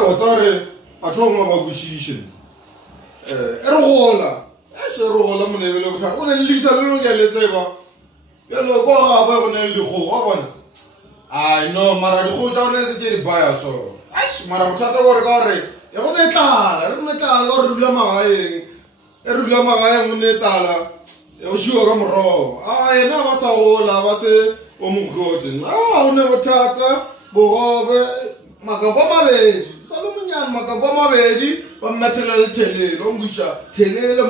wa tsare a thoma ba kwishishe e re gola se re gola monebele botha o ne lisa le no ya letseba yalo ko ga ba go ne le go wa bona ai no mara di go tsa ne se ke di baya so ai mara bothata gore ka re e go ne tlala gore re dula magaeng e re dula magaeng mo ne tlala o shiwa ka morogo ena ba sa gola ba se o mogoti o ne bothata bogobe makakwa mabedi salomonyane makakwa mabedi ba mmathela le thelele o mkusha thelele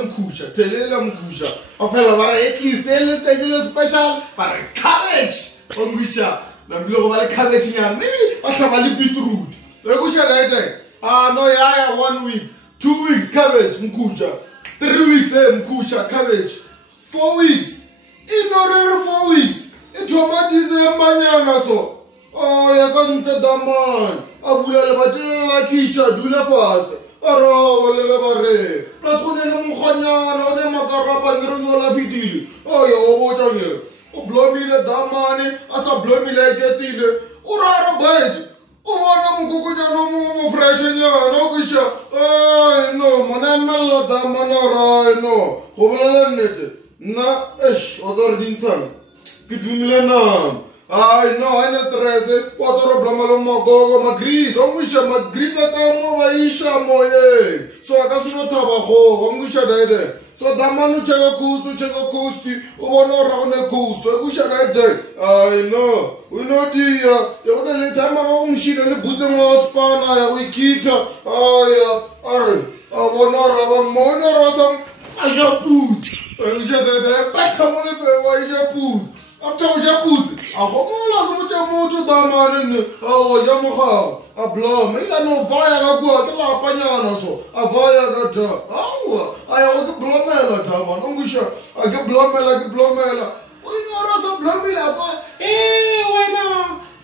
mkusha ba fela ba re ekisele tshele special ba re cabbage o mkusha la bile go ba le cabbage nyana maybe ba hlaba le beetroot e kusha right no ya 1 week 2 weeks cabbage mkusha 3 weeks mkusha cabbage 4 weeks in order 4 weeks tomatoes manyana so ya ka nte daman a bula le batlela la kitcha dula fase aro le ba re plus go ne le mogonyana o ne makarapa ke re ngola fitile ya o botsa ngere o blomile damane a sa blomile ketile o raro bait o bona mokokonyana mo fresh nyana o kisha no mona malla damana ra no go bolela nnete na o tlo re dintshang ke dumile nang ai no ai na stress o tlo problema lo mogogo magris o mwisha magris ka mo ba isha moye so aka se no thaba go o mwisha daide so damanu cheka coast o bona ra ne coast o mwisha daide ai no we no dia yo ne le tama o mshile le butse mo spana ya wikita ai a bona ra ba mona ra sam a japut o mwisha daide pa tamo le fe wa japut after o japut a gomola so tja motho damane o ja moga a blom ila no vaya ka bua ke la panyana so a vaya ka ta aya o ke blomela tama no ngisha a ke blomela o ngora so blomela ba wena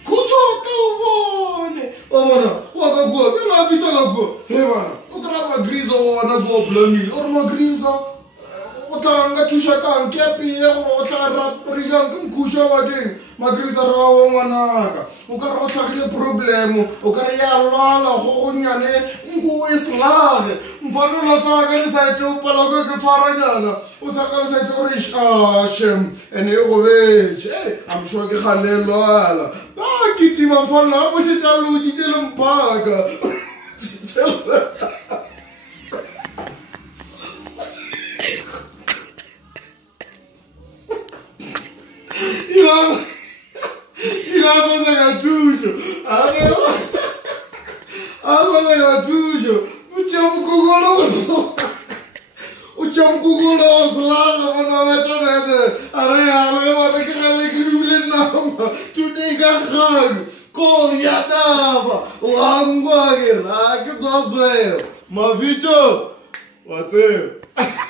kujo ka ubone o bona o ka bua ke la vita ka bua he bana o kra ba grizo ona go blomile o mo grizo o tlanga thusha ka nkepi e go tla rapriga ke mkhusha wa keng magrisa ra o ngwanaka o ka re o tlhagile problem o ka re ya lwala go nyane nko e slage mfanola sa ka le sa tlo pala go ke tshwaranyana o sa ka le sa tlo re shem ene go betse am sure ke khalelwala ba kitima mfanola bo se tla lo ditele mpaka Mavito, what's up?